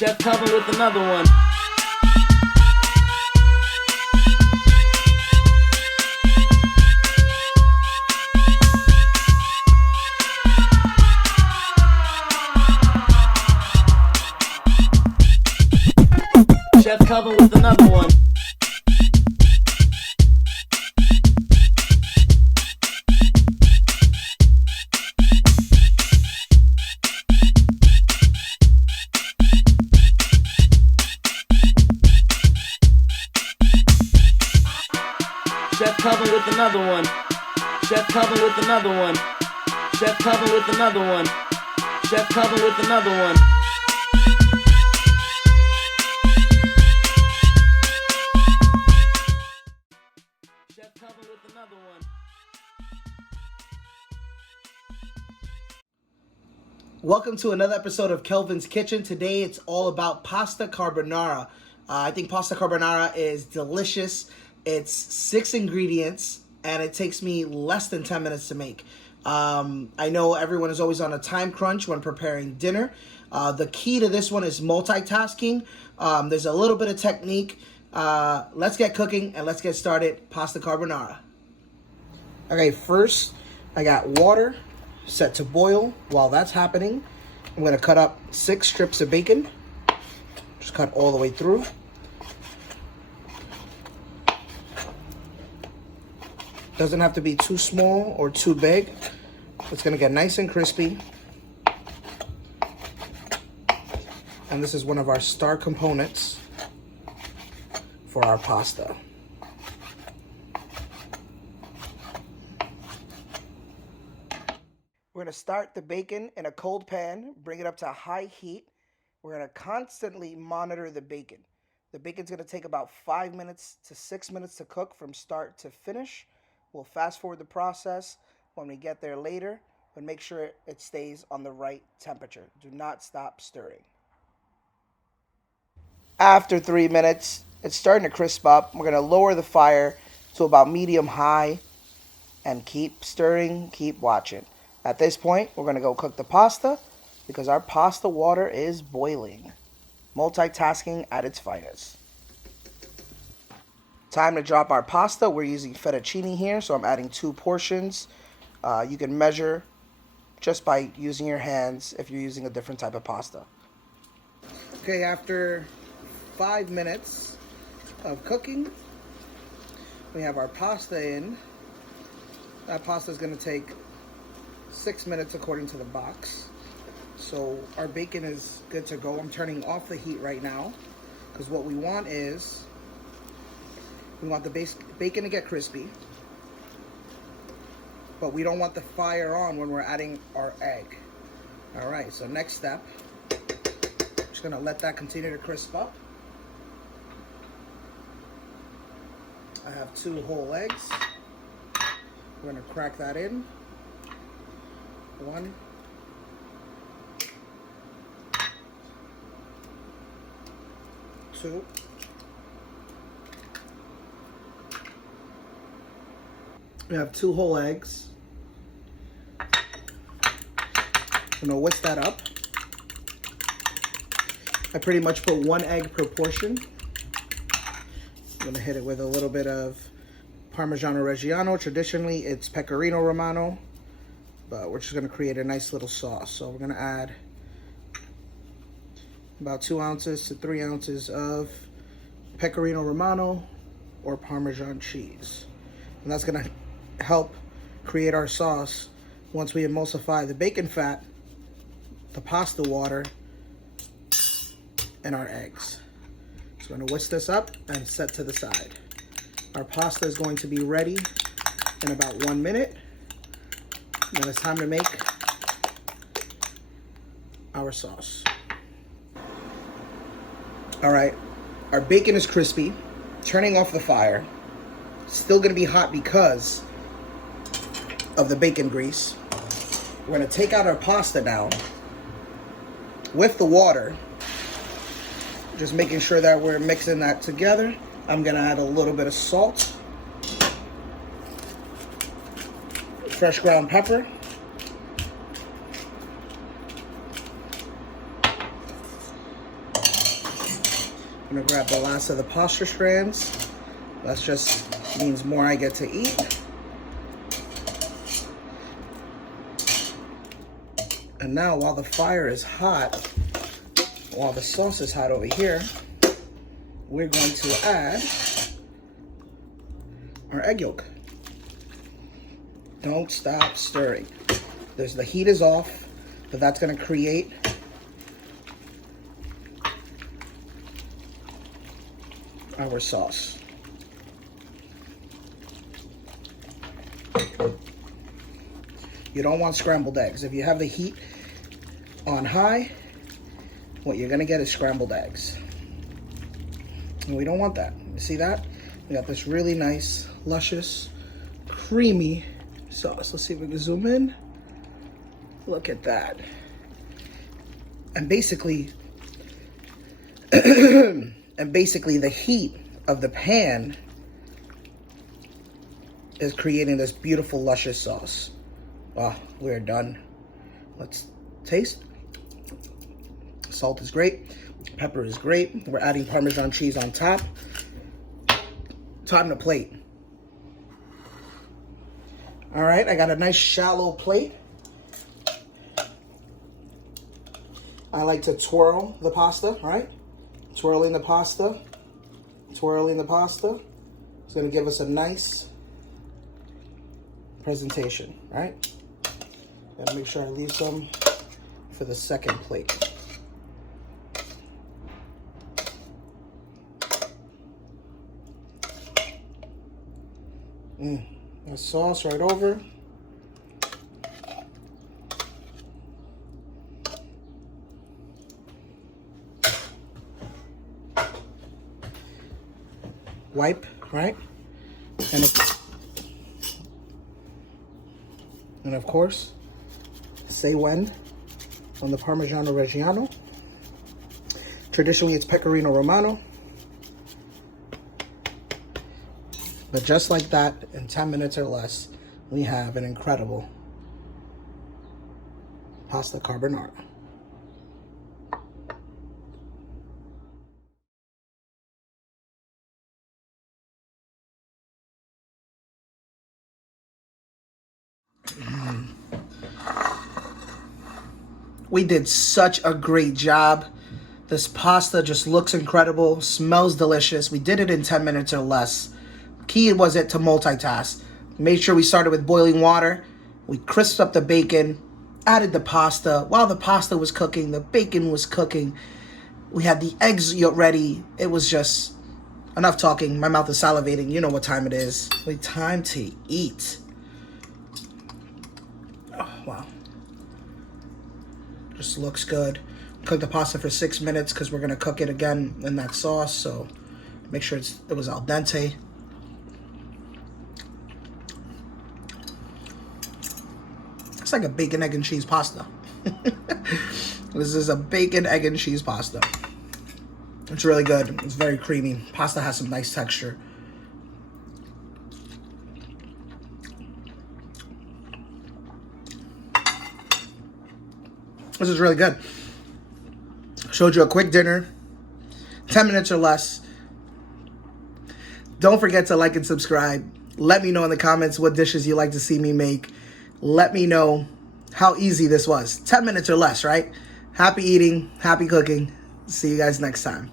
Chef Kelvin with another one. Chef Kelvin with another one. Chef Kelvin with another one. Chef Kelvin with another one. Chef Kelvin with another one. Chef Kelvin with another one. Chef Kelvin with another one. Welcome to another episode of Kelvin's Kitchen. Today it's all about pasta carbonara. I think pasta carbonara is delicious. It's 6 ingredients and it takes me less than 10 minutes to make. I know everyone is always on a time crunch when preparing dinner. The key to this one is multitasking. There's a little bit of technique. Let's get cooking and let's get started. Pasta carbonara. Okay, first I got water set to boil. While that's happening, I'm going to cut up 6 strips of bacon. Just cut all the way through. Doesn't have to be too small or too big. It's going to get nice and crispy. And this is one of our star components for our pasta. We're going to start the bacon in a cold pan, bring it up to high heat. We're going to constantly monitor the bacon. The bacon's going to take about 5 minutes to 6 minutes to cook from start to finish. We'll fast forward the process when we get there later, but make sure it stays on the right temperature. Do not stop stirring. After 3 minutes, it's starting to crisp up. We're going to lower the fire to about medium-high and keep stirring, keep watching. At this point, we're going to go cook the pasta because our pasta water is boiling. Multitasking at its finest. Time to drop our pasta. We're using fettuccine here, so I'm adding 2 portions. You can measure just by using your hands if you're using a different type of pasta. Okay, after 5 minutes of cooking, we have our pasta in. That pasta is going to take 6 minutes according to the box. So our bacon is good to go. I'm turning off the heat right now because what we want is we want the bacon to get crispy, but we don't want the fire on when we're adding our egg. All right, so next step, just gonna let that continue to crisp up. I have 2 whole eggs. We're gonna crack that in. 1. 2. We have 2 whole eggs. I'm gonna whisk that up. I pretty much put 1 egg per portion. I'm gonna hit it with a little bit of Parmesan Reggiano. Traditionally, it's Pecorino Romano, but we're just gonna create a nice little sauce. So we're gonna add about 2 ounces to 3 ounces of Pecorino Romano or Parmesan cheese. And that's gonna help create our sauce once we emulsify the bacon fat, the pasta water, and our eggs. So we're gonna whisk this up and set to the side. Our pasta is going to be ready in about 1 minute. Then it's time to make our sauce. All right, our bacon is crispy. Turning off the fire. Still gonna be hot because of the bacon grease. We're gonna take out our pasta now with the water, just making sure that we're mixing that together. I'm gonna add a little bit of salt, fresh ground pepper, I'm gonna grab the last of the pasta strands. That just means more I get to eat. And now while the fire is hot, while the sauce is hot over here, we're going to add our egg yolk. Don't stop stirring. The heat is off, but that's gonna create our sauce. You don't want scrambled eggs. If you have the heat on high, what you're gonna get is scrambled eggs. And we don't want that. You see that? We got this really nice, luscious, creamy sauce. Let's see if we can zoom in. Look at that. And basically, the heat of the pan is creating this beautiful, luscious sauce. Wow, we're done. Let's taste. Salt is great. Pepper is great. We're adding Parmesan cheese on top. Time to plate. All right, I got a nice shallow plate. I like to twirl the pasta, right? Twirling the pasta. Twirling the pasta. It's gonna give us a nice presentation, right? Gotta make sure I leave some for the second plate. The sauce right over. Wipe, right? And of course, say when on the Parmigiano Reggiano. Traditionally, it's Pecorino Romano. But just like that, in 10 minutes or less, we have an incredible pasta carbonara. We did such a great job. This pasta just looks incredible, smells delicious. We did it in 10 minutes or less. Key was it to multitask. Made sure we started with boiling water. We crisped up the bacon, added the pasta. While the pasta was cooking, the bacon was cooking. We had the eggs ready. It was just enough talking. My mouth is salivating. You know what time it is. It's time to eat. Oh, wow. Just looks good. Cook the pasta for 6 minutes because we're going to cook it again in that sauce. So make sure it was al dente. It's like a bacon, egg, and cheese pasta. This is a bacon, egg, and cheese pasta. It's really good. It's very creamy. Pasta has some nice texture. This is really good. Showed you a quick dinner, 10 minutes or less. Don't forget to like and subscribe. Let me know in the comments what dishes you like to see me make. Let me know how easy this was. 10 minutes or less, right? Happy eating, happy cooking. See you guys next time.